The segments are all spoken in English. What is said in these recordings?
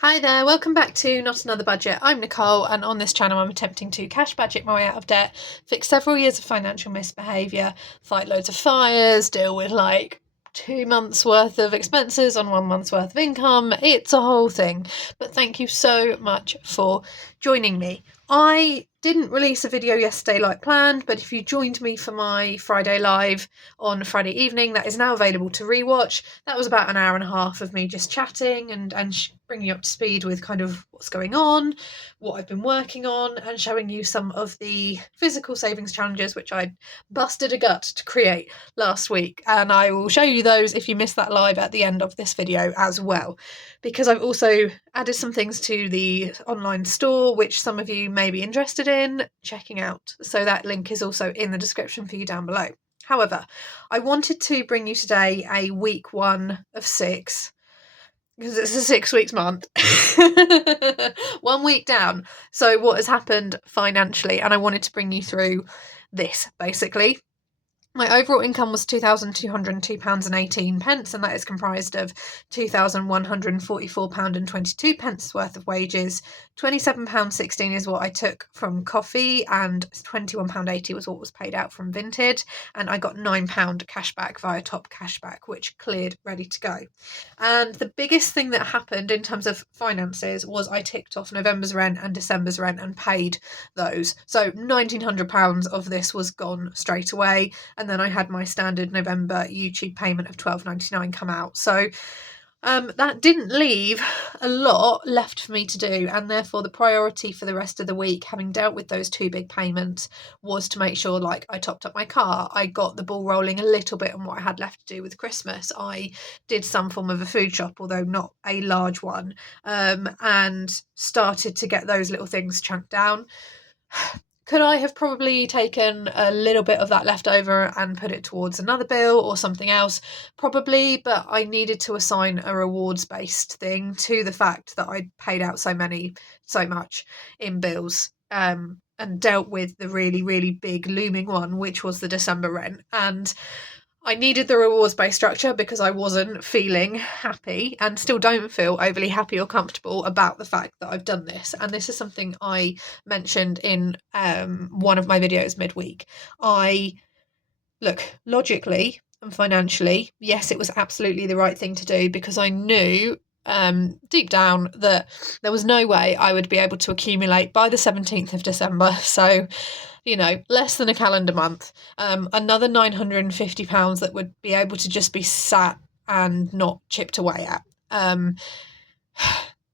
Hi there, welcome back to Not Another Budget. I'm Nicole, and on this channel, I'm attempting to cash budget my way out of debt, fix several years of financial misbehaviour, fight loads of fires, deal with like 2 months worth of expenses on 1 month's worth of income. It's a whole thing. But thank you so much for joining me. I didn't release a video yesterday like planned, but if you joined me for my Friday live on Friday evening, that is now available to rewatch. That was about an hour and a half of me just chatting and bringing you up to speed with kind of what's going on, what I've been working on, and showing you some of the physical savings challenges which I busted a gut to create last week. And I will show you those if you missed that live at the end of this video as well, because I've also added some things to the online store which some of you may be interested in checking out. So that link is also in the description for you down below. However, I wanted to bring you today a week 1 of 6, because it's a 6 weeks month. 1 week down. So what has happened financially, and I wanted to bring you through this basically. My overall income was £2,202.18, and that is comprised of £2,144.22 worth of wages. £27.16 is what I took from coffee, and £21.80 was what was paid out from Vinted, and I got £9 cash back via Top Cashback, which cleared ready to go. And the biggest thing that happened in terms of finances was I ticked off November's rent and December's rent and paid those. So £1,900 of this was gone straight away. And then I had my standard November YouTube payment of £12.99 come out. So that didn't leave a lot left for me to do, and therefore the priority for the rest of the week, having dealt with those 2 big payments, was to make sure like I topped up my car, I got the ball rolling a little bit on what I had left to do with Christmas, I did some form of a food shop, although not a large one, and started to get those little things chunked down. Could I have probably taken a little bit of that leftover and put it towards another bill or something else? Probably, but I needed to assign a rewards-based thing to the fact that I'd paid out so much in bills, and dealt with the really, really big looming one, which was the December rent. And I needed the rewards-based structure because I wasn't feeling happy, and still don't feel overly happy or comfortable about the fact that I've done this. And this is something I mentioned in one of my videos midweek. Look, logically and financially, yes, it was absolutely the right thing to do, because I knew deep down that there was no way I would be able to accumulate by the 17th of December. So, less than a calendar month, another £950 that would be able to just be sat and not chipped away at.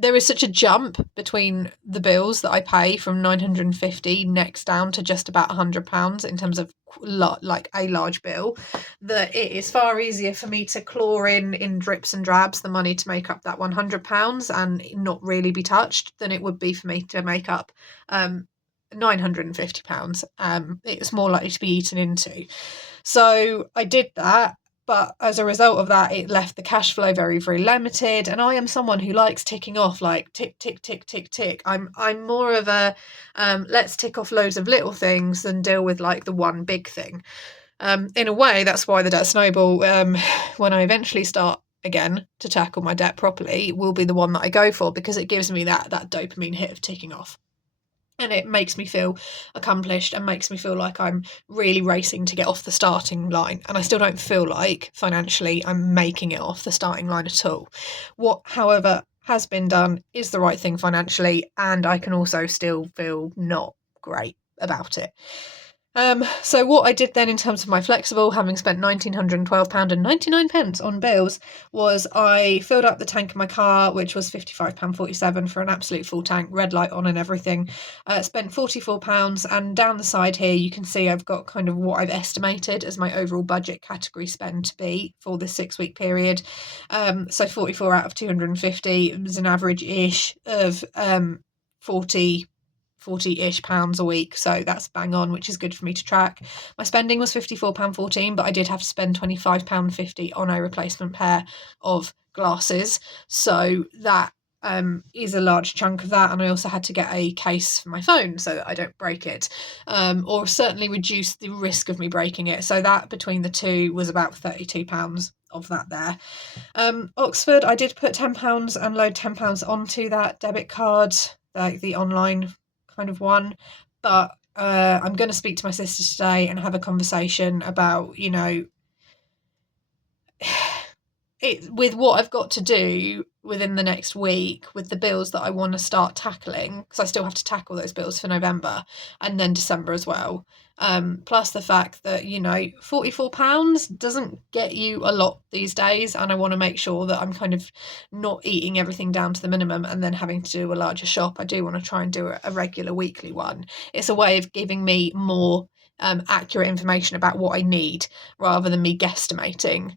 There is such a jump between the bills that I pay from 950 next down to just about £100 in terms of like a large bill, that it is far easier for me to claw in drips and drabs the money to make up that £100 and not really be touched than it would be for me to make up £950. It's more likely to be eaten into. So I did that, but as a result of that, it left the cash flow very, very limited. And I am someone who likes ticking off, like tick, tick, tick, tick, tick. I'm more of a let's tick off loads of little things than deal with like the one big thing. In a way, that's why the debt snowball, when I eventually start again to tackle my debt properly, will be the one that I go for, because it gives me that dopamine hit of ticking off. And it makes me feel accomplished and makes me feel like I'm really racing to get off the starting line. And I still don't feel like financially I'm making it off the starting line at all. What, however, has been done is the right thing financially, and I can also still feel not great about it. So what I did then in terms of my flexible, having spent £1,912.99 on bills, was I filled up the tank of my car, which was £55.47 for an absolute full tank, red light on and everything. Spent £44, and down the side here you can see I've got kind of what I've estimated as my overall budget category spend to be for this 6-week period. So 44 out of 250 is an average-ish of 40-ish pounds a week, so that's bang on, which is good for me to track. My spending was £54.14, but I did have to spend £25.50 on a replacement pair of glasses, so that is a large chunk of that, and I also had to get a case for my phone so that I don't break it, or certainly reduce the risk of me breaking it. So that between the two was about £32 of that there. Oxford, I did put £10 and load £10 onto that debit card, like the online kind of one, but I'm going to speak to my sister today and have a conversation about, with what I've got to do within the next week with the bills that I want to start tackling, because I still have to tackle those bills for November and then December as well. Plus the fact that, £44 doesn't get you a lot these days, and I want to make sure that I'm kind of not eating everything down to the minimum and then having to do a larger shop. I do want to try and do a regular weekly one. It's a way of giving me more accurate information about what I need rather than me guesstimating.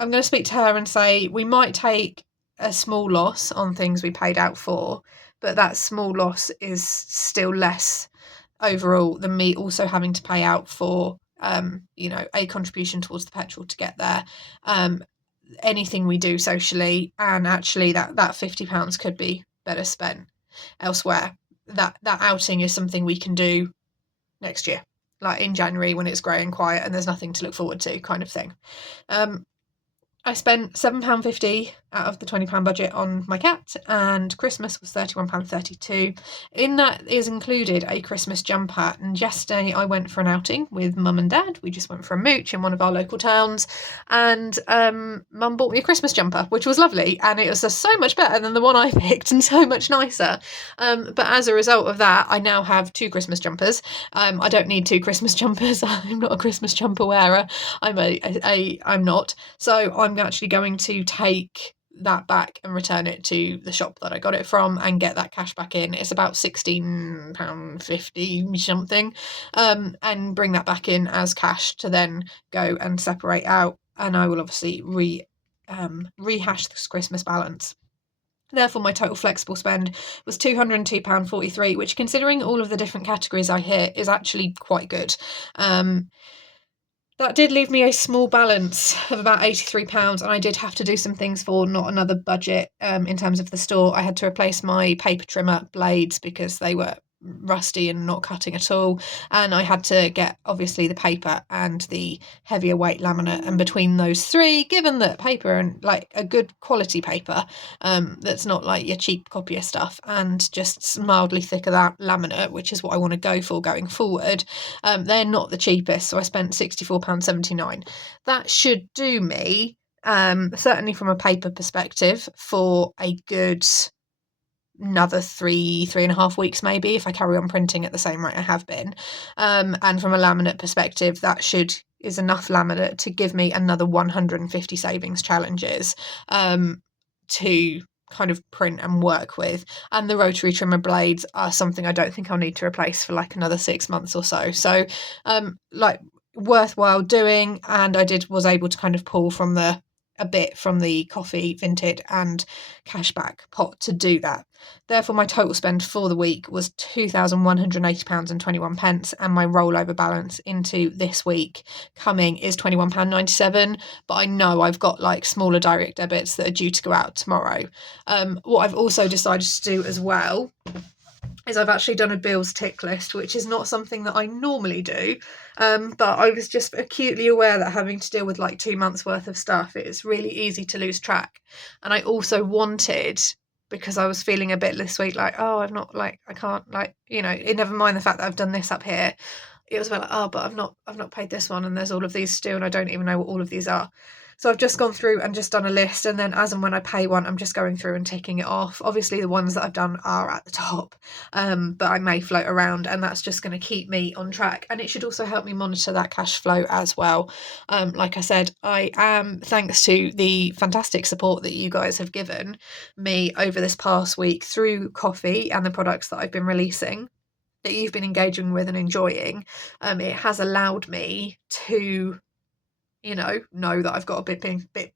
I'm going to speak to her and say we might take a small loss on things we paid out for, but that small loss is still less overall than me also having to pay out for, a contribution towards the petrol to get there. Anything we do socially, and actually that £50 could be better spent elsewhere. That outing is something we can do next year, like in January when it's grey and quiet and there's nothing to look forward to, kind of thing. I spent £7.50 out of the £20 budget on my cat, and Christmas was £31.32. In that is included a Christmas jumper, and yesterday I went for an outing with Mum and Dad. We just went for a mooch in one of our local towns, and Mum bought me a Christmas jumper, which was lovely, and it was just so much better than the one I picked and so much nicer. But as a result of that, I now have 2 Christmas jumpers. I don't need 2 Christmas jumpers. I'm not a Christmas jumper wearer. I'm not. So I'm actually going to take that back and return it to the shop that I got it from and get that cash back in. It's about £16.50 something, and bring that back in as cash to then go and separate out, and I will obviously rehash this Christmas balance. Therefore, my total flexible spend was £202.43, which, considering all of the different categories I hit, is actually quite good. That did leave me a small balance of about £83, and I did have to do some things for not another budget in terms of the store. I had to replace my paper trimmer blades because they were rusty and not cutting at all, and I had to get obviously the paper and the heavier weight laminate, and between those 3, given that paper and like a good quality paper that's not like your cheap copier stuff, and just mildly thicker that laminate, which is what I want to go for going forward, they're not the cheapest, so I spent £64.79. That should do me, certainly from a paper perspective, for a good another 3.5 weeks maybe, if I carry on printing at the same rate I have been. And from a laminate perspective, that is enough laminate to give me another 150 savings challenges to kind of print and work with. And the rotary trimmer blades are something I don't think I'll need to replace for like another 6 months or so. So worthwhile doing, and I was able to kind of pull from a bit from the coffee, Vinted and cashback pot to do that. Therefore, my total spend for the week was £2,180.21, and my rollover balance into this week coming is £21.97. But I know I've got like smaller direct debits that are due to go out tomorrow. What I've also decided to do as well is I've actually done a bills tick list, which is not something that I normally do. But I was just acutely aware that having to deal with like 2 months worth of stuff, it's really easy to lose track. And I also wanted, because I was feeling a bit this week like, oh, I've not like, I can't like, never mind the fact that I've done this up here. It was about like, oh, but I've not paid this one, and there's all of these still, and I don't even know what all of these are. So I've just gone through and just done a list, and then as and when I pay one, I'm just going through and ticking it off. Obviously, the ones that I've done are at the top, but I may float around, and that's just going to keep me on track. And it should also help me monitor that cash flow as well. Like I said, I am, thanks to the fantastic support that you guys have given me over this past week through coffee and the products that I've been releasing, that you've been engaging with and enjoying, it has allowed me to know that I've got a bit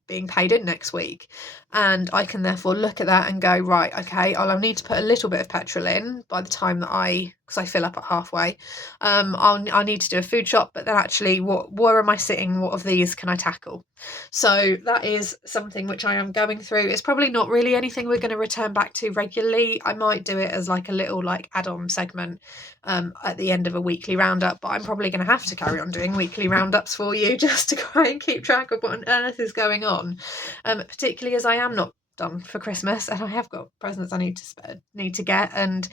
being paid in next week, and I can therefore look at that and go, right, okay, I'll need to put a little bit of petrol in by the time that because I fill up at halfway. I'll need to do a food shop, but then actually, where am I sitting? What of these can I tackle? So that is something which I am going through. It's probably not really anything we're going to return back to regularly. I might do it as like a little like add-on segment at the end of a weekly roundup, but I'm probably going to have to carry on doing weekly roundups for you just to try and keep track of what on earth is going on, particularly as I am not done for Christmas and I have got presents I need to get and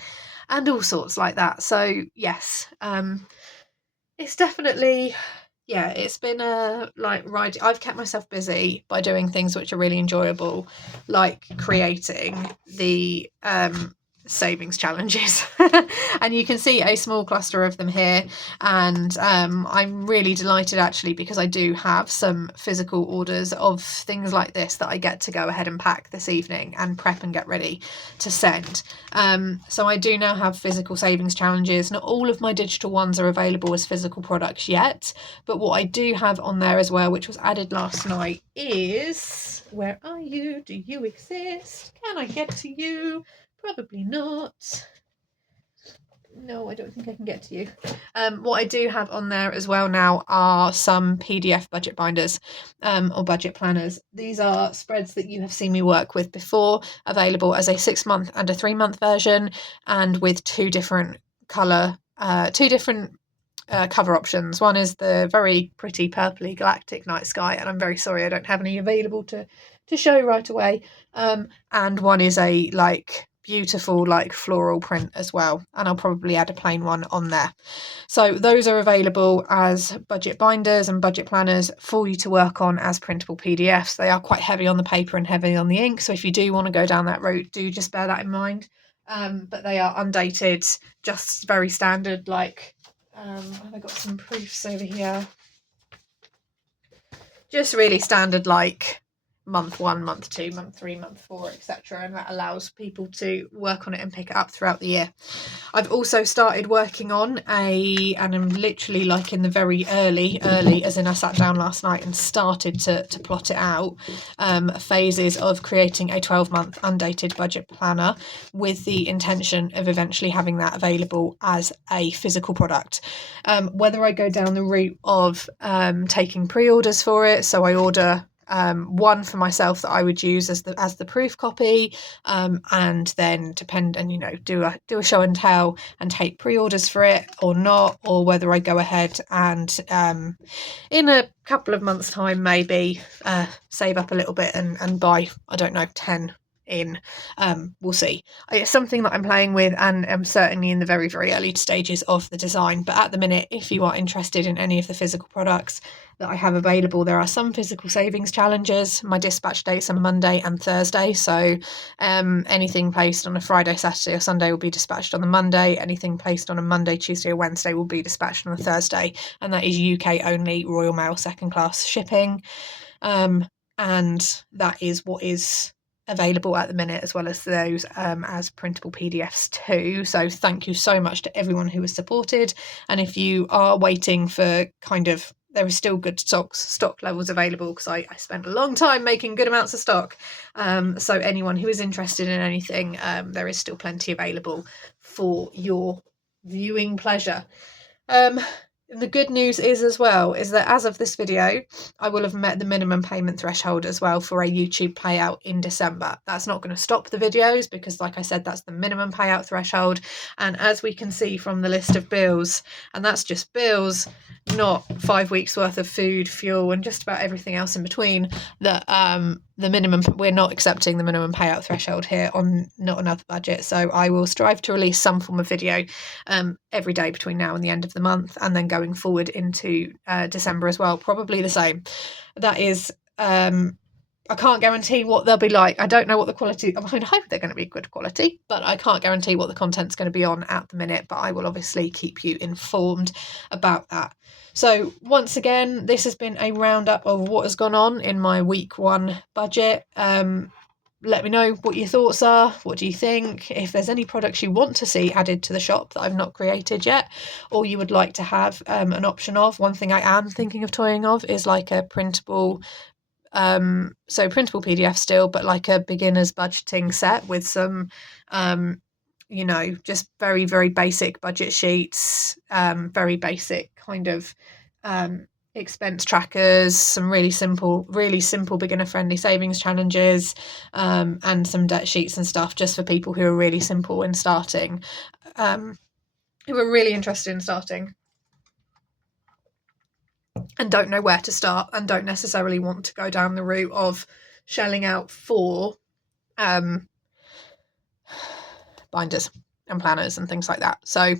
all sorts like that. So yes, it's definitely, yeah, it's been a ride. I've kept myself busy by doing things which are really enjoyable, like creating the savings challenges. And you can see a small cluster of them here, and I'm really delighted actually because I do have some physical orders of things like this that I get to go ahead and pack this evening and prep and get ready to send. So I do now have physical savings challenges. Not all of my digital ones are available as physical products yet, but what I do have on there as well, which was added last night, is, where are you? Do you exist? Can I get to you? Probably not. No, I don't think I can get to you. What I do have on there as well now are some PDF budget binders or budget planners. These are spreads that you have seen me work with before, available as a 6-month and a 3-month version, and with two different cover options. One is the very pretty purpley galactic night sky, and I'm very sorry I don't have any available to show right away. And one is a beautiful floral print as well, and I'll probably add a plain one on there. So those are available as budget binders and budget planners for you to work on as printable PDFs. They are quite heavy on the paper and heavy on the ink, so if you do want to go down that route, do just bear that in mind. But they are undated, just very standard, have I got some proofs over here? Just really standard, month 1, month 2, month 3, month 4, etc. And that allows people to work on it and pick it up throughout the year. I've also started working on and I'm literally in the very early, as in I sat down last night and started to plot it out, phases of creating a 12-month undated budget planner with the intention of eventually having that available as a physical product. Whether I go down the route of taking pre-orders for it, so I order one for myself that I would use as the proof copy, and then do a show and tell and take pre-orders for it or not, or whether I go ahead and in a couple of months' time maybe save up a little bit and buy, 10 in. We'll see. It's something that I'm playing with, and I'm certainly in the very, very early stages of the design. But at the minute, if you are interested in any of the physical products that I have available, there are some physical savings challenges. My dispatch dates are Monday and Thursday, so anything placed on a Friday, Saturday or Sunday will be dispatched on the Monday. Anything placed on a Monday, Tuesday or Wednesday will be dispatched on a Thursday, and that is UK only, Royal Mail second class shipping. And that is what is available at the minute, as well as those as printable PDFs too. So thank you so much to everyone who has supported, and if you are waiting for there is still good stock levels available, because I spent a long time making good amounts of stock. So anyone who is interested in anything, there is still plenty available for your viewing pleasure. The good news is that as of this video, I will have met the minimum payment threshold as well for a YouTube payout in December. That's not going to stop the videos because, like I said, that's the minimum payout threshold. And as we can see from the list of bills, and that's just bills, not 5 weeks worth of food, fuel, and just about everything else in between, that we're not accepting the minimum payout threshold here on Not Another Budget. So I will strive to release some form of video every day between now and the end of the month, and then going forward into December as well, probably the same. That is, I can't guarantee what they'll be like. I don't know what the quality, I hope they're going to be good quality, but I can't guarantee what the content's going to be on at the minute, but I will obviously keep you informed about that. So once again, this has been a roundup of what has gone on in my week 1 budget. Let me know what your thoughts are. What do you think? If there's any products you want to see added to the shop that I've not created yet, or you would like to have an option of. One thing I am thinking of toying of is a printable printable PDF still, but a beginner's budgeting set with some just very, very basic budget sheets, very basic expense trackers, some really simple beginner friendly savings challenges, and some debt sheets and stuff just for people who are really simple in starting, who are really interested in starting and don't know where to start and don't necessarily want to go down the route of shelling out for binders and planners and things like that. So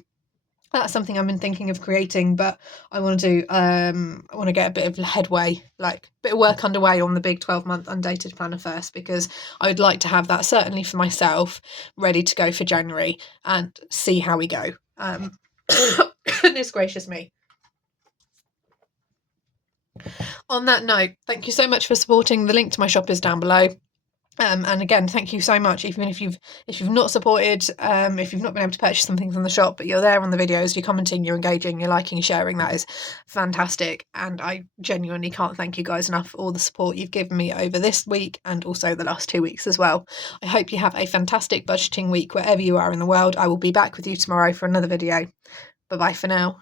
that's something I've been thinking of creating, but I want to do, I want to get a bit of headway, like a bit of work underway on the big 12-month undated planner first, because I would like to have that, certainly for myself, ready to go for January and see how we go. Goodness gracious me. On that note, thank you so much for supporting. The link to my shop is down below. And again, thank you so much. Even if you've not supported, if you've not been able to purchase something from the shop, but you're there on the videos, you're commenting, you're engaging, you're liking, sharing, that is fantastic. And I genuinely can't thank you guys enough for all the support you've given me over this week and also the last 2 weeks as well. I hope you have a fantastic budgeting week wherever you are in the world. I will be back with you tomorrow for another video. Bye bye for now.